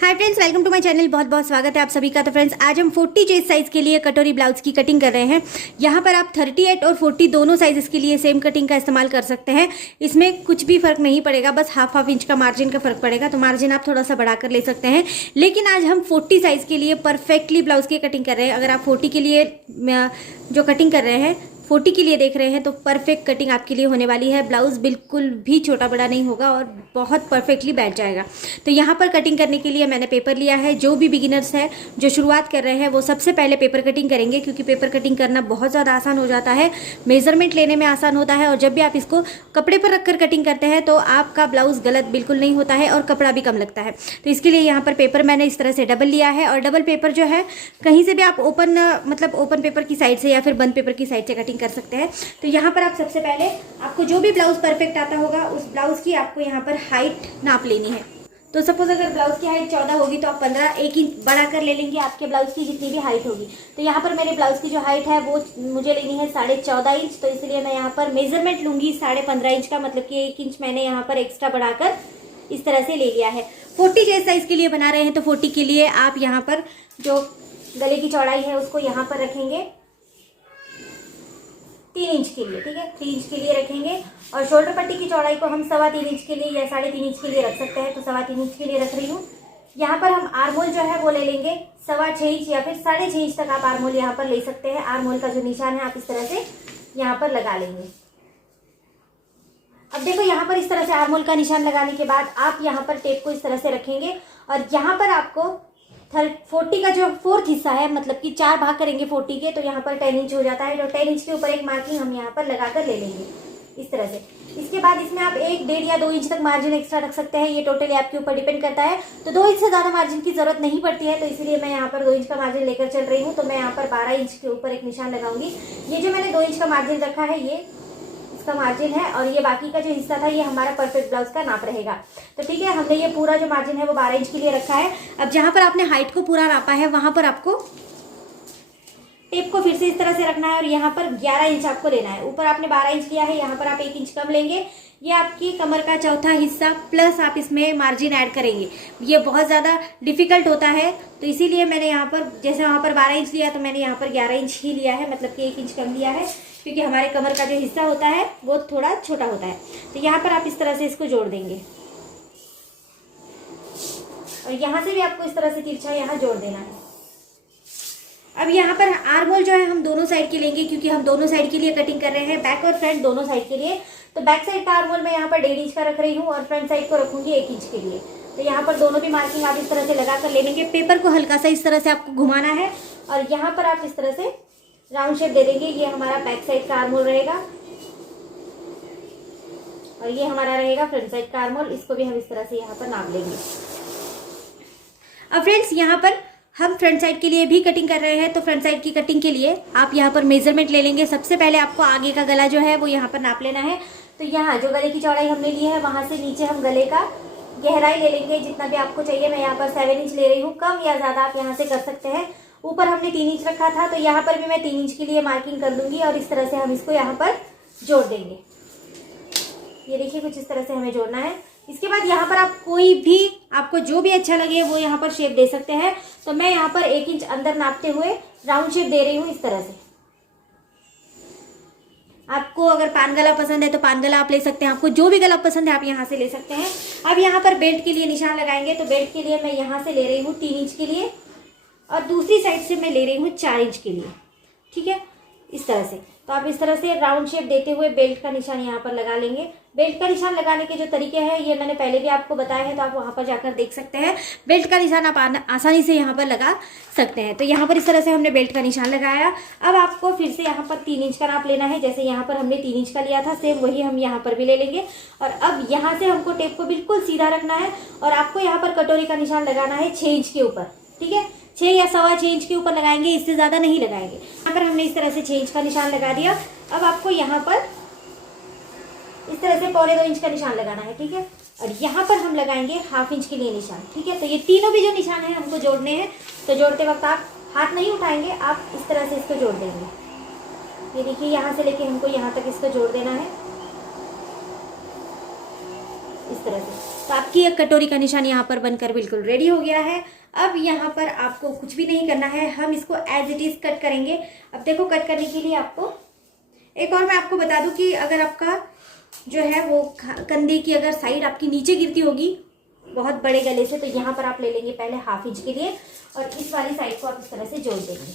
Hi friends, welcome to my channel. बहुत बहुत स्वागत है आप सभी का। तो फ्रेंड्स, आज हम 40 चेस्ट साइज के लिए कटोरी ब्लाउज की कटिंग कर रहे हैं। यहाँ पर आप 38 और 40 दोनों साइजेस के लिए सेम कटिंग का इस्तेमाल कर सकते हैं। इसमें कुछ भी फर्क नहीं पड़ेगा, बस हाफ इंच का मार्जिन का फर्क पड़ेगा। तो मार्जिन आप थोड़ा सा बढ़ाकर ले सकते हैं। लेकिन आज हम 40 साइज के लिए परफेक्टली ब्लाउज की कटिंग कर रहे हैं। अगर आप 40 के लिए जो कटिंग कर रहे हैं, 40 के लिए देख रहे हैं, तो परफेक्ट कटिंग आपके लिए होने वाली है। ब्लाउज बिल्कुल भी छोटा बड़ा नहीं होगा और बहुत परफेक्टली बैठ जाएगा। तो यहाँ पर कटिंग करने के लिए मैंने पेपर लिया है। जो भी बिगिनर्स है, जो शुरुआत कर रहे हैं, वो सबसे पहले पेपर कटिंग करेंगे, क्योंकि पेपर कटिंग करना बहुत ज़्यादा आसान हो जाता है, मेजरमेंट लेने में आसान होता है। और जब भी आप इसको कपड़े पर रखकर कटिंग करते हैं तो आपका ब्लाउज गलत बिल्कुल नहीं होता है और कपड़ा भी कम लगता है। तो इसके लिए यहाँ पर पेपर मैंने इस तरह से डबल लिया है। और डबल पेपर जो है, कहीं से भी आप ओपन पेपर की साइड से या फिर बंद पेपर की साइड से कटिंग कर सकते हैं। तो यहाँ पर आप सबसे पहले आपको जो भी ब्लाउज परफेक्ट आता होगा, उस ब्लाउज की आपको यहाँ पर हाइट नाप लेनी है। तो सपोज अगर ब्लाउज की हाइट 14 होगी तो आप 1 इंच बढ़ाकर ले लेंगे आपके ब्लाउज की जितनी भी हाइट होगी। तो यहाँ पर मेरे ब्लाउज की जो हाइट है वो मुझे लेनी है 14.5 इंच। तो इसलिए मैं यहाँ पर मेजरमेंट लूंगी 15.5 इंच का, मतलब कि 1 इंच मैंने यहाँ पर एक्स्ट्रा बढ़ाकर इस तरह से ले लिया है। 40 चेस्ट साइज के लिए बना रहे हैं, तो 40 के लिए आप यहाँ पर जो गले की चौड़ाई है उसको यहाँ पर रखेंगे 3 इंच के लिए, ठीक है, 3 इंच के लिए रखेंगे। और शोल्डर पट्टी की चौड़ाई को हम 3.25 इंच के लिए या 3.5 इंच के लिए रख सकते हैं। तो 3.25 इंच के लिए रख रही हूँ। यहाँ पर हम आर्मोल जो है वो ले लेंगे 6.25 इंच या फिर 6.5 इंच तक आप आर्मोल यहाँ पर ले सकते हैं। आर्मोल का जो निशान है आप इस तरह से यहाँ पर लगा लेंगे। अब देखो, यहाँ पर इस तरह से आर्मोल का निशान लगाने के बाद आप यहाँ पर टेप को इस तरह से रखेंगे और यहाँ पर आपको 40 का जो 4th हिस्सा है, मतलब कि 4 भाग करेंगे 40 के, तो यहाँ पर 10 इंच हो जाता है। तो 10 इंच के ऊपर एक मार्किंग हम यहाँ पर लगाकर ले लेंगे इस तरह से। इसके बाद इसमें आप 1, 1.5 या 2 इंच तक मार्जिन एक्स्ट्रा रख सकते हैं। ये टोटली आपके ऊपर डिपेंड करता है। तो 2 इंच से ज़्यादा मार्जिन की जरूरत नहीं पड़ती है, तो इसलिए मैं यहाँ पर 2 इंच का मार्जिन लेकर चल रही हूँ। तो मैं यहाँ पर 12 इंच के ऊपर एक निशान लगाऊंगी। ये जो मैंने 2 इंच का मार्जिन रखा है, ये इसका मार्जिन है, और ये बाकी का जो हिस्सा था ये हमारा परफेक्ट ब्लाउज का नाप रहेगा। तो ठीक है, हमने ये पूरा जो मार्जिन है वो 12 इंच के लिए रखा है। अब जहां पर आपने हाइट को पूरा नापा है, वहां पर आपको टेप को फिर से इस तरह से रखना है और यहाँ पर 11 इंच आपको लेना है। ऊपर आपने 12 इंच लिया है, यहाँ पर आप 1 इंच कम लेंगे। ये आपकी कमर का चौथा हिस्सा प्लस आप इसमें मार्जिन ऐड करेंगे। ये बहुत ज़्यादा डिफिकल्ट होता है, तो इसीलिए मैंने यहाँ पर, जैसे वहाँ पर 12 इंच लिया, तो मैंने यहाँ पर 11 इंच ही लिया है, मतलब कि 1 इंच कम लिया है, क्योंकि हमारे कमर का जो हिस्सा होता है वो थोड़ा छोटा होता है। तो यहाँ पर आप इस तरह से इसको जोड़ देंगे और यहाँ से भी आपको इस तरह से तिरछा यहाँ जोड़ देना है। अब यहाँ पर आर्मोल जो है हम दोनों साइड के लेंगे, क्योंकि हम दोनों साइड के लिए कटिंग कर रहे हैं, बैक और फ्रंट दोनों साइड के लिए। तो बैक साइड का आर्मोल मैं यहाँ पर 1.5 इंच का रख रही हूँ और फ्रंट साइड को रखूंगी 1 इंच के लिए। तो यहाँ पर दोनों भी मार्किंग आप इस तरह से लगा कर ले लेंगे। पेपर को हल्का सा इस तरह से आपको घुमाना है और यहाँ पर आप इस तरह से राउंड शेप दे देंगे। ये हमारा बैक साइड का आर्मोल रहेगा और ये हमारा रहेगा फ्रंट साइड का आर्मोल। इसको भी हम इस तरह से यहाँ पर नाप लेंगे। अब फ्रेंड्स, यहाँ पर हम फ्रंट साइड के लिए भी कटिंग कर रहे हैं। तो फ्रंट साइड की कटिंग के लिए आप यहाँ पर मेजरमेंट ले लेंगे। सबसे पहले आपको आगे का गला जो है वो यहाँ पर नाप लेना है। तो यहाँ जो गले की चौड़ाई हमने ली है, वहां से नीचे हम गले का गहराई ले लेंगे जितना भी आपको चाहिए। मैं यहाँ पर 7 इंच ले रही हूँ, कम या ज्यादा आप यहाँ से कर सकते हैं। ऊपर हमने 3 इंच रखा था, तो यहाँ पर भी मैं 3 इंच के लिए मार्किंग कर दूंगी और इस तरह से हम इसको यहाँ पर जोड़ देंगे। ये देखिए, कुछ इस तरह से हमें जोड़ना है। इसके बाद यहाँ पर आप कोई भी, आपको जो भी अच्छा लगे वो यहाँ पर शेप दे सकते हैं। तो मैं यहाँ पर 1 इंच अंदर नापते हुए राउंड शेप दे रही हूँ इस तरह से। आपको अगर पान गला पसंद है तो पान गला आप ले सकते हैं। आपको जो भी गला पसंद है आप यहाँ से ले सकते हैं। अब यहाँ पर बेल्ट के लिए निशान लगाएंगे। तो बेल्ट के लिए मैं यहाँ से ले रही हूँ 3 इंच के लिए और दूसरी साइड से मैं ले रही हूँ 4 इंच के लिए, ठीक है, इस तरह से। तो आप इस तरह से राउंड शेप देते हुए बेल्ट का निशान यहाँ पर लगा लेंगे। बेल्ट का निशान लगाने के जो तरीके हैं ये मैंने पहले भी आपको बताया है, तो आप वहाँ पर जाकर देख सकते हैं। बेल्ट का निशान आप आसानी से यहाँ पर लगा सकते हैं। तो यहाँ पर इस तरह से हमने बेल्ट का निशान लगाया। अब आपको फिर से यहाँ पर 3 इंच का नाप लेना है। जैसे यहाँ पर हमने 3 इंच का लिया था, सेम वही हम यहाँ पर भी ले लेंगे। और अब यहाँ से हमको टेप को बिल्कुल सीधा रखना है और आपको यहाँ पर कटोरी का निशान लगाना है 6 इंच के ऊपर, ठीक है। 6 या 6.25 इंच के ऊपर लगाएंगे, इससे ज्यादा नहीं लगाएंगे। यहाँ पर हमने इस तरह से 6 इंच का निशान लगा दिया। अब आपको यहाँ पर इस तरह से 1.25 इंच का निशान लगाना है, ठीक है। और यहाँ पर हम लगाएंगे 1/2 इंच के लिए निशान, ठीक है। तो ये तीनों भी जो निशान है हमको जोड़ने हैं। तो जोड़ते वक्त आप हाथ नहीं उठाएंगे, आप इस तरह से इसको जोड़ देंगे। ये देखिए, यहाँ से लेके हमको यहाँ तक इसको जोड़ देना है इस तरह से। तो आपकी एक कटोरी का निशान यहाँ पर बनकर बिल्कुल रेडी हो गया है। अब यहाँ पर आपको कुछ भी नहीं करना है, हम इसको एज इट इज़ कट करेंगे। अब देखो कट करने के लिए आपको एक और मैं आपको बता दूं कि अगर आपका जो है वो कंधे की अगर साइड आपकी नीचे गिरती होगी बहुत बड़े गले से, तो यहाँ पर आप ले लेंगे पहले 1/2 इंच के लिए और इस वाली साइड को आप इस तरह से जोड़ देंगे।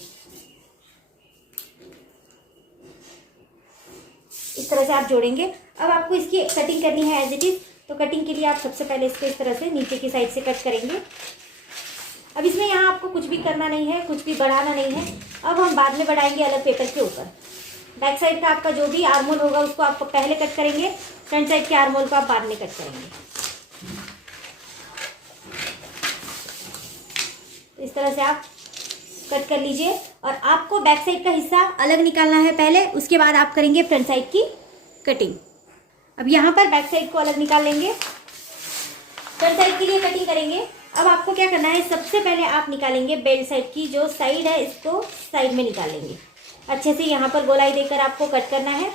इस तरह से आप जोड़ेंगे। अब आपको इसकी कटिंग करनी है एज इट इज। तो कटिंग के लिए आप सबसे पहले इसको इस तरह से नीचे की साइड से कट करेंगे। अब इसमें यहाँ आपको कुछ भी करना नहीं है, कुछ भी बढ़ाना नहीं है। अब हम बाद में बढ़ाएंगे अलग पेपर के ऊपर। बैक साइड का आपका जो भी आर्मोल होगा उसको आप पहले कट करेंगे, फ्रंट साइड के आर्मोल को आप बाद में कट करेंगे। तो इस तरह से आप कट कर लीजिए और आपको बैक साइड का हिस्सा अलग निकालना है पहले, उसके बाद आप करेंगे फ्रंट साइड की कटिंग। अब यहाँ पर बैक साइड को अलग निकाल लेंगे, फ्रंट साइड के लिए कटिंग करेंगे। अब आपको क्या करना है, सबसे पहले आप निकालेंगे बेल्ट साइड की जो साइड है, इसको साइड में निकाल लेंगे। अच्छे से यहाँ पर गोलाई देकर आपको कट करना है।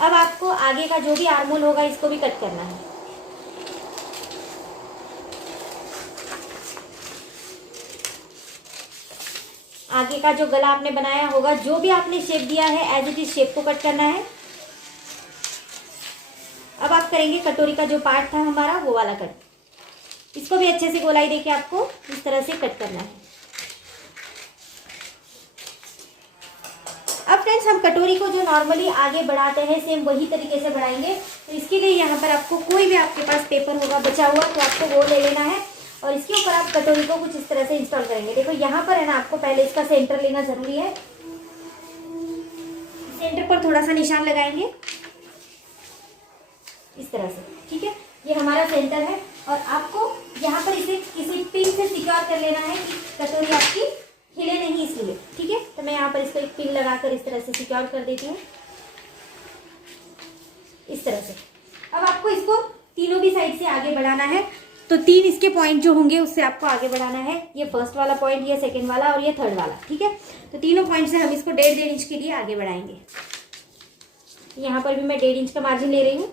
अब आपको आगे का जो भी आर्मोल होगा इसको भी कट करना है। आगे का जो गला आपने बनाया होगा, जो भी आपने शेप दिया है एज इट इज शेप को कट करना है। अब आप करेंगे कटोरी का जो पार्ट था हमारा वो वाला कट, इसको भी अच्छे से गोलाई देके आपको इस तरह से कट करना है। अब फ्रेंड्स हम कटोरी को जो नॉर्मली आगे बढ़ाते हैं सेम वही तरीके से बढ़ाएंगे। तो इसके लिए यहाँ पर आपको कोई भी आपके पास पेपर होगा बचा हुआ तो आपको वो ले लेना है और इसके ऊपर आप कटोरी को कुछ इस तरह से इंस्टॉल करेंगे। देखो यहाँ पर है ना, आपको पहले इसका सेंटर लेना जरूरी है। सेंटर पर थोड़ा सा निशान लगाएंगे इस तरह से, ठीक है। ये हमारा सेंटर है और आपको यहाँ पर इसे किसी पिन से सिक्योर कर लेना है कि कटोरी आपकी हिले नहीं, इसलिए, ठीक है। तो मैं यहाँ पर इसको एक पिन लगाकर इस तरह से सिक्योर कर देती हूँ इस तरह से। अब आपको इसको तीनों भी साइड से आगे बढ़ाना है। तो 3 इसके पॉइंट जो होंगे उससे आपको आगे बढ़ाना है। ये फर्स्ट वाला पॉइंट, ये सेकंड वाला और ये थर्ड वाला, ठीक है। तो तीनों पॉइंट से हम इसको 1.5 इंच के लिए आगे बढ़ाएंगे। यहाँ पर भी मैं 1.5 इंच का मार्जिन ले रही हूँ।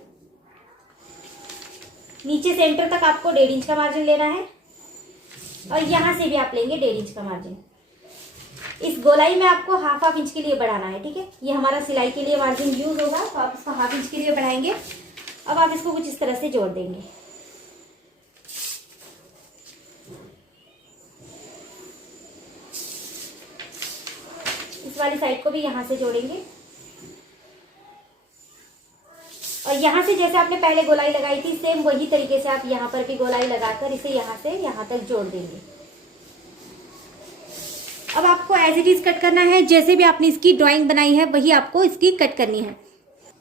नीचे सेंटर तक आपको 1.5 इंच का मार्जिन लेना है और यहाँ से भी आप लेंगे 1.5 इंच का मार्जिन। इस गोलाई में आपको 1/2 इंच के लिए बढ़ाना है, ठीक है। ये हमारा सिलाई के लिए मार्जिन यूज होगा तो आप इसको 1/2 इंच के लिए बढ़ाएंगे। अब आप इसको कुछ इस तरह से जोड़ देंगे। इस वाली साइड को भी यहाँ से जोड़ेंगे और यहाँ से जैसे आपने पहले गोलाई लगाई थी सेम वही तरीके से आप यहाँ पर भी गोलाई लगाकर इसे यहाँ से यहाँ तक जोड़ देंगे। अब आपको एज इट इज कट करना है, जैसे भी आपने इसकी ड्राइंग बनाई है वही आपको इसकी कट करनी है।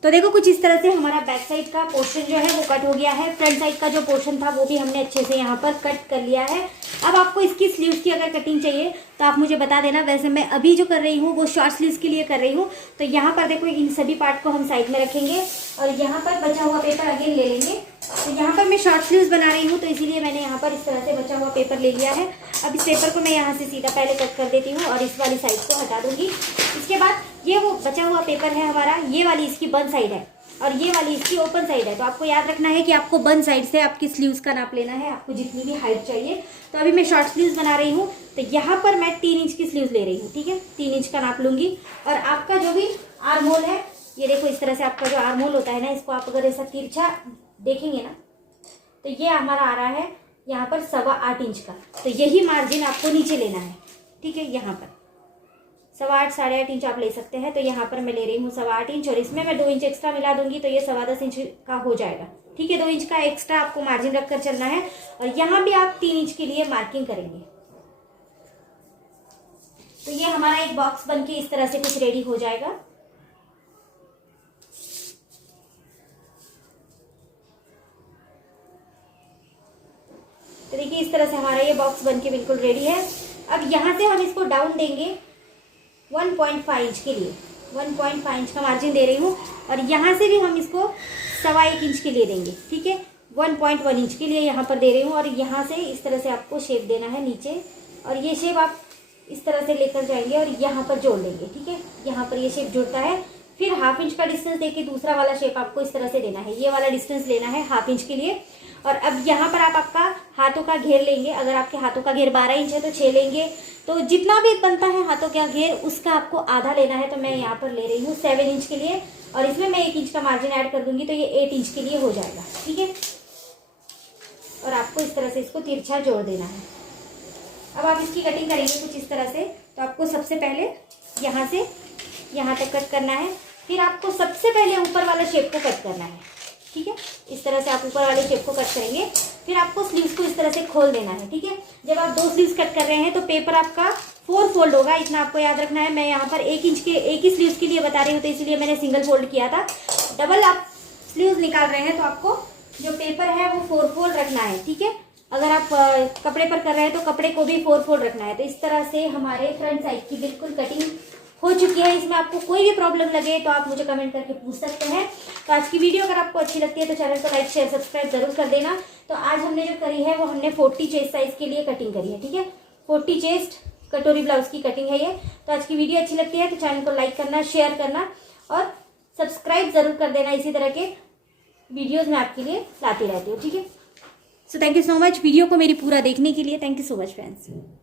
तो देखो कुछ इस तरह से हमारा बैक साइड का पोर्शन जो है वो कट हो गया है। फ्रंट साइड का जो पोर्शन था वो भी हमने अच्छे से यहाँ पर कट कर लिया है। अब आपको इसकी स्लीव्स की अगर कटिंग चाहिए तो आप मुझे बता देना। वैसे मैं अभी जो कर रही हूँ वो शॉर्ट स्लीव्स के लिए कर रही हूँ। तो यहाँ पर देखो इन सभी पार्ट को हम साइड में रखेंगे और यहाँ पर बचा हुआ पेपर अगेन ले लेंगे। तो यहाँ पर मैं शॉर्ट स्लीव्स बना रही हूँ तो इसीलिए मैंने यहाँ पर इस तरह से बचा हुआ पेपर ले लिया है। अब इस पेपर को मैं यहाँ से सीधा पहले कट कर देती हूँ और इस वाली साइड को हटा दूंगी। इसके बाद ये वो बचा हुआ पेपर है हमारा, ये वाली इसकी बंद साइड है और ये वाली इसकी ओपन साइड है। तो आपको याद रखना है कि आपको बंद साइड से आपकी स्लीव्स का नाप लेना है, आपको जितनी भी हाइट चाहिए। तो अभी मैं शॉर्ट स्लीव्स बना रही हूँ तो यहाँ पर मैं 3 इंच की स्लीव्स ले रही हूँ, ठीक है। 3 इंच का नाप लूंगी और आपका जो भी आर्म होल है, ये देखो इस तरह से आपका जो आर्म होल होता है ना, इसको आप अगर ऐसा तिरछा देखेंगे ना तो ये हमारा आ रहा है यहाँ पर 8.25 इंच का। तो यही मार्जिन आपको नीचे लेना है, ठीक है। यहाँ पर 8.25 8.5 इंच आप ले सकते हैं। तो यहाँ पर मैं ले रही हूँ 8.25 इंच और इसमें मैं 2 इंच एक्स्ट्रा मिला दूंगी तो ये 10.25 इंच का हो जाएगा, ठीक है। 2 इंच का एक्स्ट्रा आपको मार्जिन रखकर चलना है और यहाँ भी आप 3 इंच के लिए मार्किंग करेंगे। तो ये हमारा एक बॉक्स बनके इस तरह से कुछ रेडी हो जाएगा। तो देखिए इस तरह से हमारा ये बॉक्स बनके बिल्कुल रेडी है। अब यहाँ से हम इसको डाउन देंगे 1.5 इंच के लिए। 1.5 इंच का मार्जिन दे रही हूँ और यहाँ से भी हम इसको 1.25 इंच के लिए देंगे, ठीक है। 1.1 इंच के लिए यहाँ पर दे रही हूँ और यहाँ से इस तरह से आपको शेप देना है नीचे और ये शेप आप इस तरह से लेकर जाएंगे और यहाँ पर जोड़ लेंगे, ठीक है। यहाँ पर ये शेप जुड़ता है। फिर 1/2 इंच का डिस्टेंस देके दूसरा वाला शेप आपको इस तरह से देना है। ये वाला डिस्टेंस लेना है 1/2 इंच के लिए और अब यहाँ पर आप आपका हाथों का घेर लेंगे। अगर आपके हाथों का घेर 12 इंच है तो 6 लेंगे। तो जितना भी बनता है हाथों का घेर उसका आपको आधा लेना है। तो मैं यहाँ पर ले रही हूँ 7 इंच के लिए, और इसमें मैं 1 इंच का मार्जिन ऐड कर दूंगी तो ये 8 इंच के लिए हो जाएगा। ठीक है, और आपको इस तरह से इसको तिरछा जोड़ देना है। अब आप इसकी कटिंग करेंगे कुछ इस तरह से। तो आपको सबसे पहले यहाँ से यहाँ तक कट करना है, फिर आपको सबसे पहले ऊपर वाला शेप को कट करना है। ठीक है, इस तरह से आप ऊपर वाले शेप को कट करेंगे। फिर आपको स्लीव्स को इस तरह से खोल देना है। ठीक है, जब आप 2 स्लीव्स कट कर रहे हैं तो पेपर आपका 4 फोल्ड होगा, इतना आपको याद रखना है। मैं यहाँ पर 1 इंच के एक ही स्लीव्स के लिए बता रही हूँ तो इसलिए मैंने सिंगल फोल्ड किया था। डबल आप स्लीव्स निकाल रहे हैं तो आपको जो पेपर है वो 4 फोल्ड रखना है। ठीक है, अगर आप कपड़े पर कर रहे हैं तो कपड़े को भी 4 फोल्ड रखना है। तो इस तरह से हमारे फ्रंट साइड की बिल्कुल कटिंग हो चुकी है। इसमें आपको कोई भी प्रॉब्लम लगे तो आप मुझे कमेंट करके पूछ सकते हैं। तो आज की वीडियो अगर आपको अच्छी लगती है तो चैनल को लाइक शेयर सब्सक्राइब जरूर कर देना। तो आज हमने जो करी है वो हमने 40 चेस्ट साइज के लिए कटिंग करी है। ठीक है, 40 चेस्ट कटोरी ब्लाउज की कटिंग है ये। तो आज की वीडियो अच्छी लगती है तो चैनल को लाइक करना, शेयर करना और सब्सक्राइब जरूर कर देना। इसी तरह के वीडियोज मैं आपके लिए लाती रहती हूँ। ठीक है, so thank you so much video को मेरी पूरा देखने के लिए। Thank you so much friends.